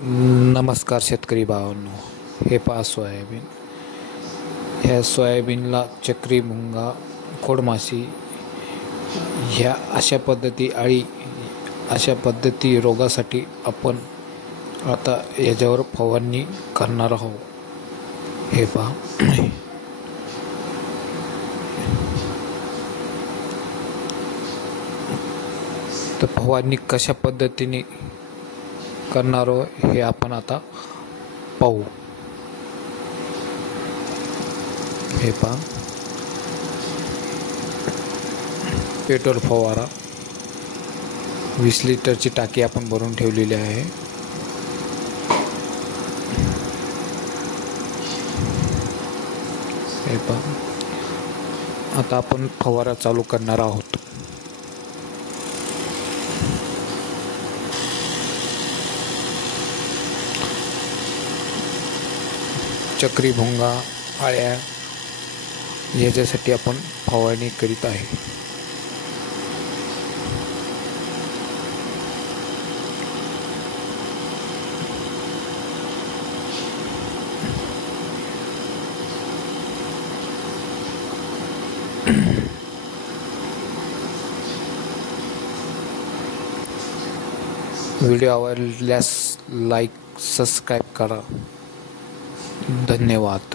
नमस्कार शेतकरी भावांनो, हे पहा सोयाबीन. ह्या सोयाबीनला चक्री, मुंगा, खोडमाशी ह्या अशा पद्धती रोगासाठी आपण आता याच्यावर फवारणी करणार आहोत. हे पहा, तर फवारणी कशा पद्धतीने करणार हे आपण आता पाहू. हे पहा, पेट्रोल फवारा 20 लिटरची टाकी आपण भरून ठेवलेली आहे. हे पहा, आता आपण फवारा चालू करणार आहोत. चक्री, भुंगा, आळ्या याच्यासाठी आपण फवारणी करीत आहे. व्हिडिओ आवडल्यास लाईक, सबस्क्राईब करा. धन्यवाद.